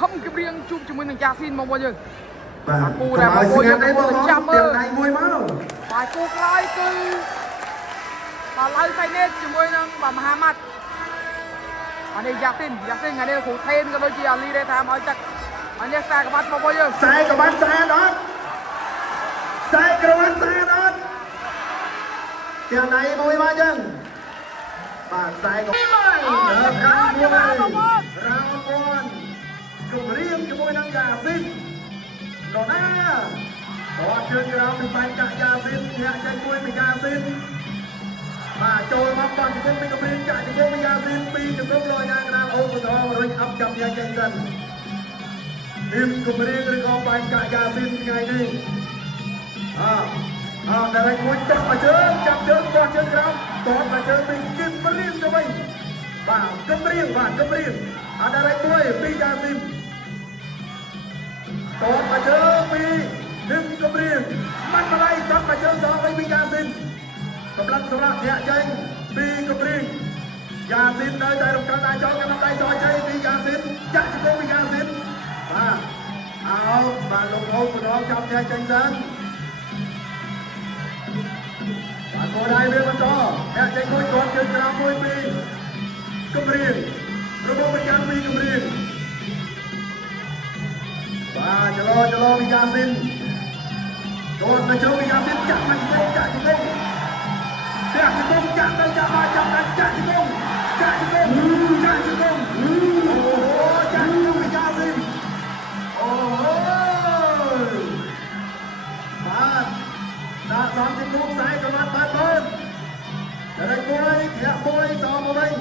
ហឹមគម្រៀងជួបជាមួយនឹងយ៉ាស៊ីនមកវិញយើងបាទគូដែលមកមួយយើងចាំមើលដៃមួយមកបាទគូក្រោយគឺបាទឡៅសៃណេតជាមួយនឹងបាទមហាម៉ាត់អានេះយ៉ាស៊ីនថ្ងៃនេះគ្រូថេនក៏ដូចជាអាលីរ៉េថាមកឲ្យទឹកអានេះខ្សែក្បាត់មកវិញយើងខ្សែក្បាត់ខ្សែអត់ខ្សែក្បាត់ខ្សែអត់ទាំងដៃមួយមកចឹងបាទខ្សែក្បាត់ដើរកាត់យកមកបងរ៉ាវព័ន្ធគម្រាមជាមួយនឹងយ៉ាស៊ីននរណាគាត់ជើងក្រោមពីបាញ់កាក់យ៉ាស៊ីនអ្នកចេញមួយពីយ៉ាស៊ីនបាទចូលមកបាត់ជើងពីគម្រាមកាក់ជាមួយនឹងយ៉ាស៊ីនពីជង្គង់លយយ៉ាងណាអូបតរុញអប់ចាប់យ៉ាងចេញសិនមានគម្រាមឬក៏បាញ់កាក់យ៉ាស៊ីនថ្ងៃនេះតែមួយតោះមកជើងចាប់ជើងបោះជើងក្រោមតោះមកជើងពីគម្រាមទៅវិញបាទគម្រាមតែមួយពីយ៉ាស៊ីនតោះមកជើងពីនឹងគម្រាមមិនបល័យតោះមកជើងសងវិញពីយ៉ាស៊ីនកម្លាំងសម្រាប់ធាក់ចេញពីគម្រាមយ៉ាស៊ីននៅតែរំកិលដៃចោលកំដៃចោលចេញពីយ៉ាស៊ីនចាក់ជង្គង់ពីយ៉ាស៊ីនបាទបាទលោកអូនម្ដងចាប់ធាក់ចេញសិនបាទគោដៃវាបន្តធាក់ចេញមួយគាត់ជើងក្រោមមួយពីគម្រាមរបស់ប្រចាំពីគម្រាមបាទចលោពីយ៉ាស៊ីនគាត់មកចូលពីយ៉ាស៊ីនចាក់មកចាក់ជង្គង់ចាក់ជង្គង់ចាក់ទៅចាក់មកចាក់ទៅចាក់ជង្គង់ចាក់ជង្គង់ចាក់ជង្គង់អូចាក់ជង្គង់ពីយ៉ាស៊ីនអូបាទដាក់សំជង្គង់ខ្សែកំណត់បាត់បងតែមួយធាក់មួយសងមកវិញ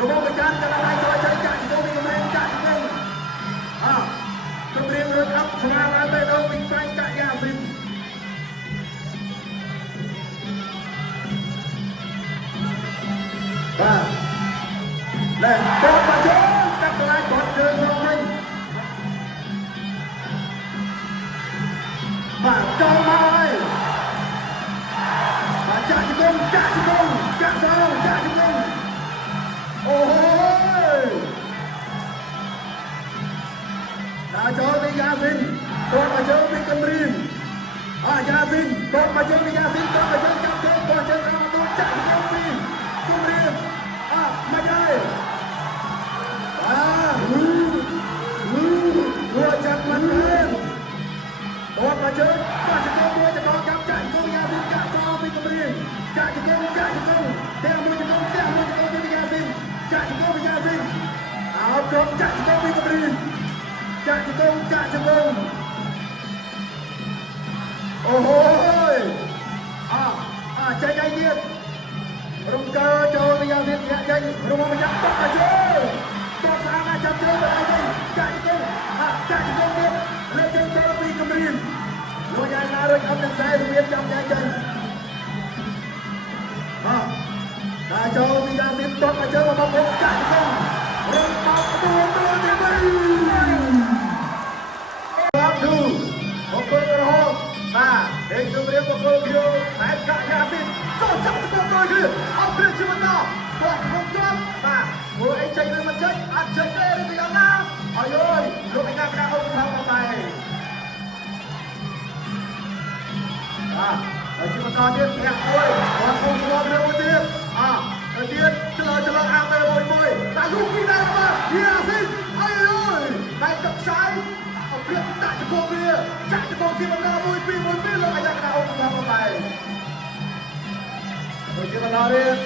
របស់ប្រចាំកណ្ដាលដៃចូលចេញចាក់ជង្គង់ពីកម្រិតចាក់ជង្គង់គម្រាមរួចអប់ស្មារតីទៅដល់ពីបាញ់កាក់យ៉ាស៊ីនបាទលែងបោះមកជើងកាត់កន្លែងបោះជើងមកវិញបាទចូលមកហើយបាទចាក់ជង្គង់ចាក់សងចាក់ជង្គង់អូយដល់ចូលពីយ៉ាស៊ីនគាត់មកជើងពីគម្រាមយ៉ាស៊ីនគាត់មកជើងពីយ៉ាស៊ីនគាត់មកជើងចាប់ជើងគាត់ជើងតាមទៅចាក់ជង្គង់ពីគម្រាមមកហើយគាត់ចាក់មិនទេគាត់មកជើងគាត់ជង្គង់មួយទៅចាប់ចាក់ជង្គង់យ៉ាស៊ីនចាក់ចូលពីគម្រាមចាក់ជង្គង់តែមួយជង្គង់ពីយ៉ាស៊ីនចាក់ជង្គង់ពីយ៉ាស៊ីនគាត់ចាក់ជង្គង់ពីគម្រាមចាក់ជង្គង់អូហូយចេញឲ្យទៀតរំកើចូលពីយ៉ាស៊ីនធាក់ចេញរបស់ម្ចាស់បោះឲ្យជើងបោះស្អាតណាស់ចាប់ជើងទៅឲ្យវិញចាក់ជង្គង់ទៀតលើជើងចូលពីគម្រាមលោកយាយណារួចអត់ទាំងខ្សែជំរាបចាំចាយចេញដល់ចូលពីយ៉ាស៊ីនបោះឲ្យជើងមកបោះចាក់ជង្គង់រំបោកទៅទៀតវិញបកគោលរហូតបាទឯងជម្រាបបកគោលគីឡូតែកាក់យ៉ាស៊ីនចូលចាប់ទៅទៅគឺអត់ព្រៀបជាបន្តគាត់ហុកជាប់បាទមើលអីចេញឬមិនចេញអត់ចេញទេឬក៏យ៉ាងណាអើយលោកឯណាក្រាស់ហុកថោកទៅហើយជាបន្តទៀតធាក់មួយគាត់ហុកស្គាល់គ្នាមួយទៀតទៅទៀតឆ្លើអាំទៅមួយតែយូគីដែរបាទយ៉ាស៊ីនអើយតែទឹកខ្សែព្រៀបដាក់ជង្គង់វាចាក់ជង្គង់ជាបន្តមួយពីរលោកអាយ៉ាក្រាស់ហុកថោកទៅដូចជាបន្តទៀត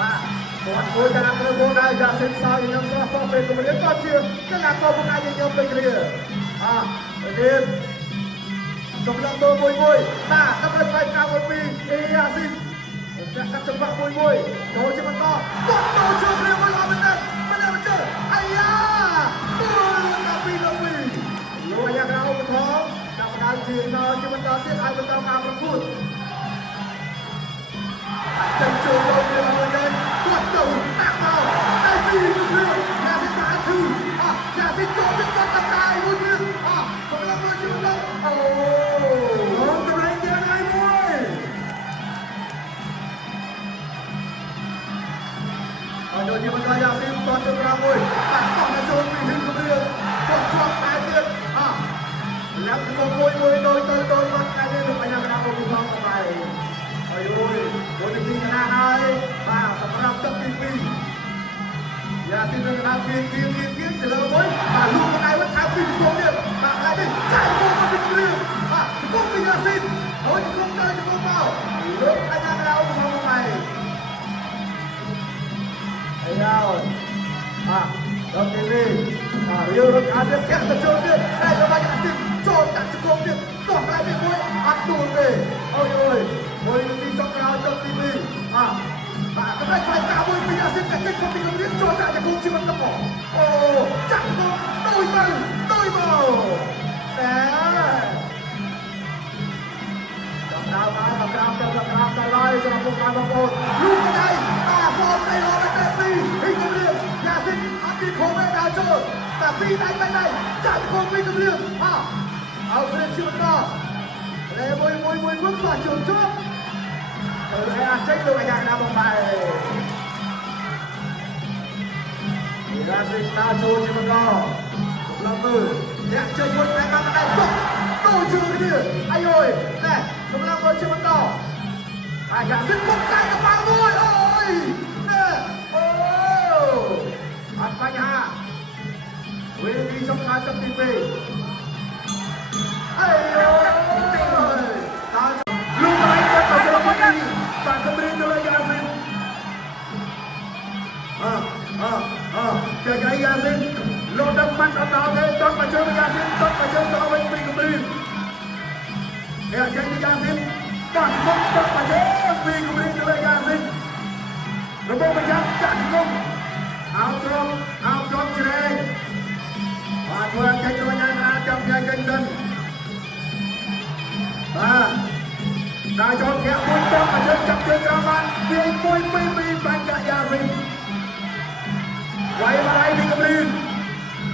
បាទគាត់គួរតាមលើគោលដៅយ៉ាស៊ីនសោយញ៉ាំស្រស់ផងពេលគម្រាមក៏ជាកណ្ដាលកោបង្ហាញញ៉ាំពេញគ្នាទៀតសម្រាប់ตัวមួយបាទតាមទៅផ្នែកការមួយពីយ៉ាស៊ីនចាក់កាត់ចង្វាក់មួយចូលជាបន្តគាត់ទៅជើងរៀបមួយអត់មែនមិនជើងអាយ៉ាដល់ពីលោកអាយ៉ាក្រៅឧបត្ថម្ភចាប់ដើមជាបន្តជាបន្តទៀតឲ្យបន្តការប្រកួតចេញចូលទៅវាមកវិញគាត់ទៅដាក់មកតែពីនោះយ៉ាស៊ីនបានធូយ៉ាស៊ីនចូលទៅគាត់តាយមួយទៀតសម្រាប់មកជាបន្តកម្លាំងទៀតហើយមួយអត់ដូចជាបន្តយ៉ាស៊ីនគាត់ចូលក្រៅមួយបាត់បោះមកចូលពី បងប្អូនលោកដៃតាហ្វមនៃរ៉ូបេតពីពីគម្រាមយ៉ាស៊ីនអត់ពីខំឯដល់ចូលតាពីដៃបែដៃចាក់ខំពីគម្រាមអោព្រៀបជាបន្តលេមួយវឹកមកជួបទៅឲ្យអាចចេញលោកអាយ៉ាណាបងបាយយ៉ាស៊ីនតាចូលជាបន្តឡំមើលអ្នកចេញមួយតែបានតែទៅជឿគ្នាអាយអើយណែសម្រាប់មើលជាបន្តអាយ៉ាស៊ីនមុខតែកប៉ាល់មួយអូយណែអូអត់បញ្ហាវេទីសំខាន់ទឹកទី2អាយអើយតាលោកហើយទៅទៅមកនេះតាគម្រាមទៅលើយ៉ាស៊ីនចាយ៉ាស៊ីនលោកដឹកបាត់អត់ដល់ទេតត់មកជើងយ៉ាស៊ីនតត់មកជើងទៅវិញពីគម្រាមយ៉ាចេញយ៉ាស៊ីនកាត់មុខតត់មកជើងពីគម្រាមទៅលើយ៉ាស៊ីនរបបប្រចាំចាក់មុខអោទ្រង់ជ្រែងបាទធ្វើចេញទៅញ៉ាំណាចាំចេញសិនបាទដល់ចូលធាក់មួយតមកជើងចាប់ជើងក្រោមបានវាយមួយពីបាញ់កាយ៉ាស៊ីនវាយមកដៃពីគម្រាម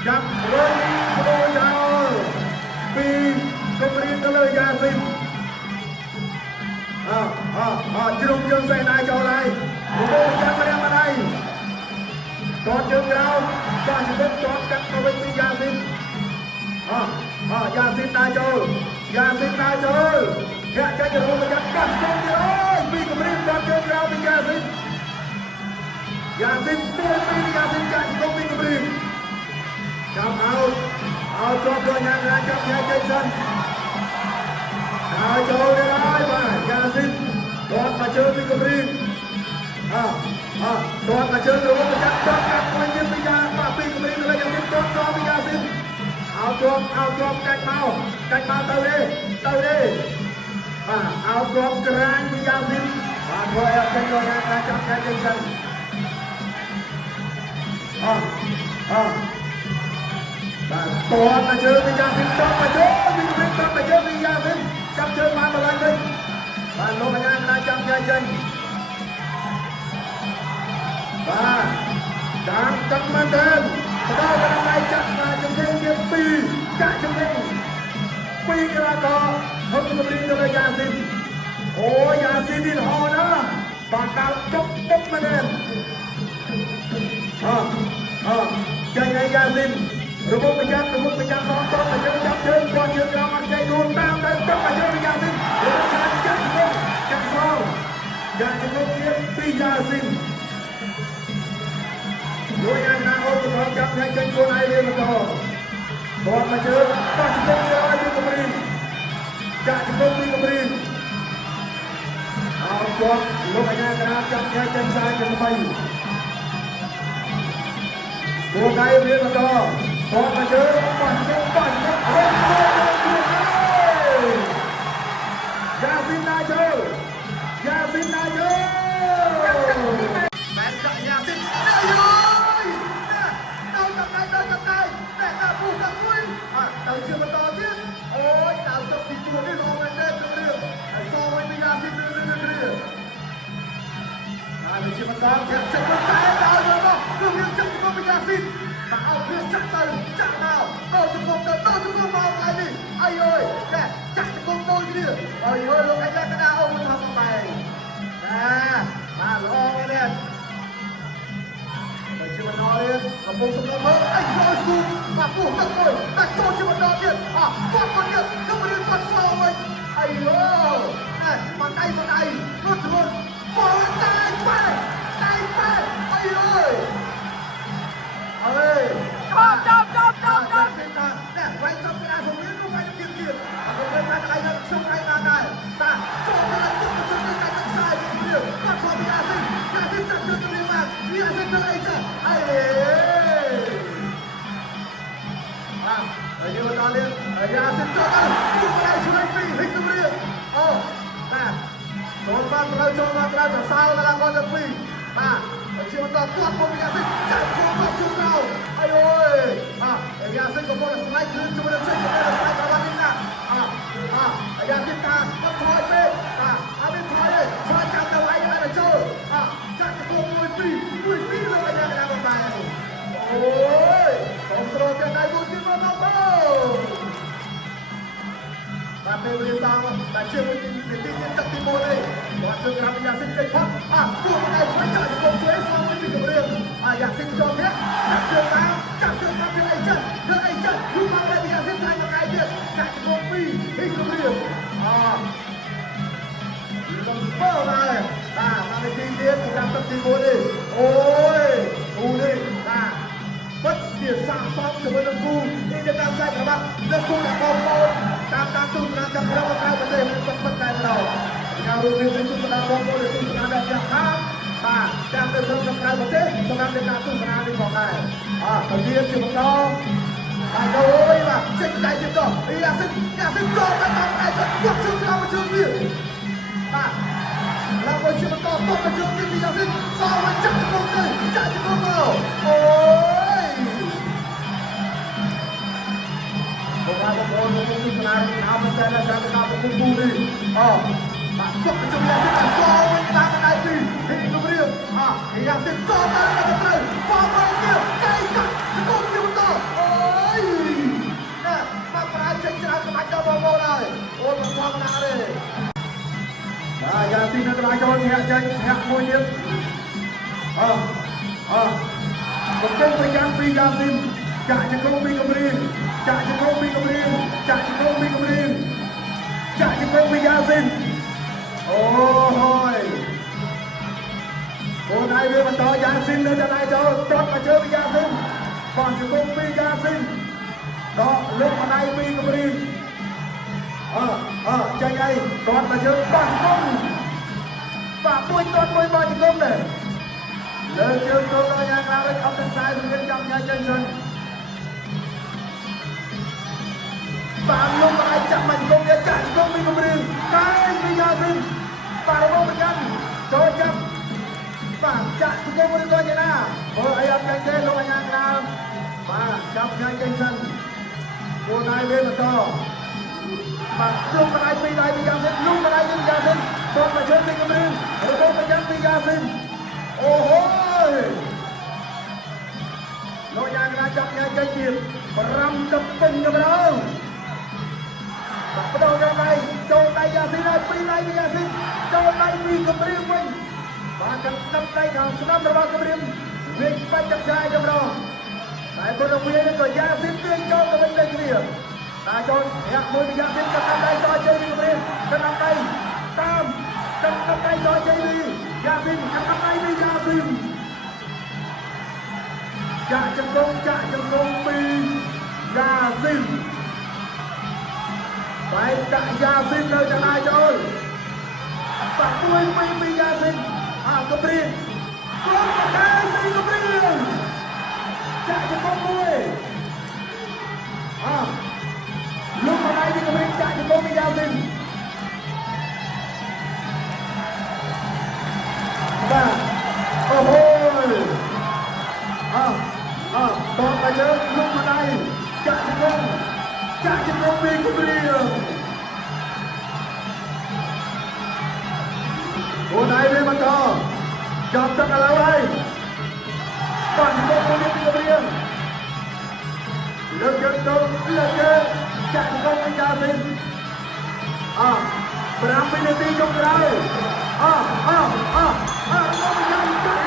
ចាប់លើបដូរចោលពីគម្រាមទៅលើយ៉ាស៊ីនជ្រុំជើងសេះដៃចូលហើយបដូរចាប់ម្នាក់មកដៃតតជើងក្រោមបាទជីវិតជាប់កាត់ទៅវិញពីយ៉ាស៊ីនយ៉ាស៊ីនដៃចូលយ៉ាស៊ីនដៃចូលធាក់ចេញទៅរកចាប់កាត់ទៅទៀតអូយពីគម្រាមតតជើងក្រោមពីយ៉ាស៊ីនយ៉ាស៊ីនទៅពីយ៉ាស៊ីនចាក់ទៅពីគម្រាមចាប់អោជាប់ដល់ញ៉ាំណាចាប់ញ៉ាំចេញសិនដល់ចូលទៅហើយបាទយ៉ាស៊ីនតតមកជើងពីគម្រាមតតមកជើងទៅរកចាប់តតកាត់មួយទៀតពីយ៉ាបាទពីគម្រាមទៅយ៉ាស៊ីនតតចូលពីយ៉ាស៊ីនអោជាប់កាច់មកទៅទេបាទអោជាប់ក្រាញពីយ៉ាស៊ីនបាទធ្វើឲ្យចេញដល់ញ៉ាំណាចាប់ញ៉ាំចេញសិនបាទតោះមកជើងពីយ៉ាស៊ីនតោះមកជើងពីគម្រាមតោះមកជើងពីយ៉ាស៊ីនចាប់ជើងបានបលាំងវិញបាទលោកអាញាណាចាប់ញ៉ាំចេញបាទតាមទឹកមែនទេបដោកណ្ដាលចាក់មកជំនាញទៀត2ចាក់ជំនាញ2ក្រាកហឹកគម្រាមទៅលើយ៉ាស៊ីនអូយ៉ាស៊ីននេះល្អណាស់បាទដល់ចុកពុកមែនទេចាញ់យ៉ាស៊ីនរបបប្រចាំតតមកជើងចាប់ជើងគាត់ជើងក្រោមអត់ចេញខ្លួនតាមទៅទឹកមកជើងយ៉ាស៊ីនចាក់សងយ៉ាជំនាញទៀតពីយ៉ាស៊ីនលោកយ៉ាងណាអូនកំចាប់ញ៉ាំចេញខ្លួនឯងវាបន្តគាត់មកជើងគាត់ជំនាញទៅឲ្យពីគម្រាមចាក់ជំនាញពីគម្រាមគាត់លោកអាញាណាចាប់ញ៉ាំចេញសាយទាំង3ពួកឯងវាបន្តគាត់មកជើងយ៉ាស៊ីនណាចូលបែរដាក់យ៉ាស៊ីនទៅជាបន្តទៀតអូយដល់ចុកទីទួលនេះល្អមែនទេទៅរឿងហើយសងឲ្យពីយ៉ាស៊ីនទៅហើយជាបន្តទៀតចិត្តតែដល់ទៅនោះគឺមានចិត្តទៅពីយ៉ាស៊ីនមកអោវាចាក់ទៅចាក់មកដល់ជង្គង់មកថ្ងៃនេះអាយអើយតែចាក់ជង្គង់ដូចនេះអាយអើយលោកអាយ៉ាកដាអូមិនថប់បែរបាទល្អមែនទេជាបន្តទៀតកំពុងសម្លឹងមើលអីយល់ស៊ូបាទពុះទឹកមួយតែចូលជាបន្តទៀតគាត់ទៀតគឺមានគាត់ស្លោវិញអីយោណែមកដៃរត់បងតែបែអីអើយអើយចាប់ណែវិញចាប់ពីអាសម្លៀងនោះបែរទៀតអត់មានតែដៃនឹងខ្ញុំឯងបានដែរតាចូលទៅទឹកទៅតែទឹកសាយទៀតគាត់ចូលពីអាស៊ីចាក់ទឹកទៅទៅបានវាអាស៊ីទៅអីចាអីហើយយកដល់នេះយ៉ាស៊ីនចូលដល់ជួយជួយពីហិចទៅរៀងអូបាទចូលបានត្រូវសរសើរកន្លងគាត់ទៅពីបាទជាបន្តគាត់មកយ៉ាស៊ីនចាក់គាត់ជួយដល់អីអើយយ៉ាស៊ីនក៏មកស្លាយគឺជួយដល់ស្លាយដល់នេះណាយ៉ាស៊ីនថាគាត់ថយពេកបាទអត់មានថយទេឆ្លើយចាំទៅឯង ពេលវេលាសងតែជាមួយនាទីទៀតទឹកទី1នេះគាត់ជួយក្រាបយ៉ាស៊ីនចេញផុតគួរមិនឲ្យឆ្វេងចាក់ចំឆ្វេងស្មមួយពីគម្រាមយ៉ាស៊ីនចូលទៀតចាប់ជើងតាមពីអីចឹងយូរមកហើយយ៉ាស៊ីនថៃមកឯទៀតចាក់ចំពីគម្រាមលំបើដែរមកនាទីទៀតសម្រាប់ទឹកទី1នេះអូយគូនេះពិតជាសាកសមជាមួយនឹងគូនេះជាការផ្សាយរបស់លើគូដែលបងប្អូនតាមទស្សនាจากក្រៅប្រទេសពិតតែម្ដងការរួមគ្នាទស្សនាបងប្អូនទស្សនាដល់យ៉ាងខាងតាមទៅក្នុងក្រៅប្រទេសសម្រាប់ការទស្សនានេះផងដែរទៅទៀតជាបន្តអូយចេញដៃទៀតដល់យ៉ាស៊ីនចូលទៅតាមដៃទៅគាត់ជើងឡើងជើងវាឡើងមកជាបន្តតបទៅជើងនេះពីយ៉ាស៊ីនសោមកចាក់ទៅអូយបងប្អូនមកទស្សនាเอาមកតែละសារដល់គូនេះបាទគាត់ទៅជួយយ៉ាស៊ីនចូលវិញតាមដៃពីគម្រាមយ៉ាស៊ីនចូលទៅត្រូវបងប្អូនទៀតកៃកាត់ទៅជាបន្តអូយមកប្រាជិះច្រើនក្បាច់ដល់បងប្អូនហើយអូនមិនធម្មតាទេយ៉ាស៊ីននៅក្បែរចូលញាក់ចេញញាក់មួយទៀតកំពុងប្រយ័ត្នពីយ៉ាស៊ីនចាក់ជង្គង់ពីគម្រាមចាក់ជង្គង់ពីយ៉ាស៊ីនអូយអូនឯងវាបន្តយ៉ាស៊ីននៅតែដៃចូលទាត់មកជើងពីយ៉ាស៊ីនបោះជង្គង់ពីយ៉ាស៊ីនដកលើកដៃពីគម្រាមចេញអីទាត់មកជើងបោះជង្គង់មួយទាត់មួយបោះជង្គង់ដែរលើជើងចូលដល់យ៉ាងណាវិញអត់ទាំងខ្សែជំនាញចាំញ៉ាំចេញសិនបានលុបឲ្យចាក់មកជង្គង់វាចាក់ជង្គង់ពីគម្រាមកាយពីយ៉ាស៊ីនបាទរបស់ប្រចាំចូលចាប់ចាក់ជង្គង់ឬក៏យ៉ាងណាអីអត់ចាញ់ទេលោកអាញាក្រាលចាប់ញ៉ាំចេញសិនគួរតែវាបន្តលុបឲ្យពីដៃពីយ៉ាស៊ីនលុបឲ្យពីយ៉ាស៊ីនទាត់មកជើងពីគម្រាមរបស់ប្រចាំពីយ៉ាស៊ីនអូហូយលោកយ៉ាងណាចាប់ញ៉ាំចេញទៀត5ទឹកពេញកម្ដងបដូរដល់ដៃចូលដៃយ៉ាស៊ីនហើយពីដៃពីយ៉ាស៊ីនចូលដៃពីគម្រាមវិញកាន់ដៃខាងស្ដាំរបស់គម្រាមវិញបាច់ទឹកឆ្ងាយកម្ដងតែបរិវេណនេះក៏យ៉ាស៊ីនទាញចូលទៅវិញដូចគ្នាចូលញាក់មួយពីយ៉ាស៊ីនកាន់ដៃចូលជ័យពីគម្រាមកាន់ដៃតាមកាន់ដៃចូលជ័យពីយ៉ាស៊ីនកាន់ដៃពីយ៉ាស៊ីនចាក់ជង្គង់ពីយ៉ាស៊ីនបែរដាក់យ៉ាស៊ីននៅចំណាយចូលបាក់មួយពីយ៉ាស៊ីនគម្រាមគាត់មកដៃពីគម្រាមចាក់ជង្គង់មួយលុបដៃពីគម្រាមចាក់ជង្គង់ពីយ៉ាស៊ីនបាទអូហូយតបទៅជើងលុបដៃចាក់ជង្គង់ពីគម្រាមអូនឯងវាបន្តចាប់ទឹកឥឡូវហើយបាត់ជង្គង់ពីគម្រាមលើកយកទៅលើកចាក់ជង្គង់ពីយ៉ាស៊ីន5 វិនាទីចុងក្រោយមកយ៉ាងទៅ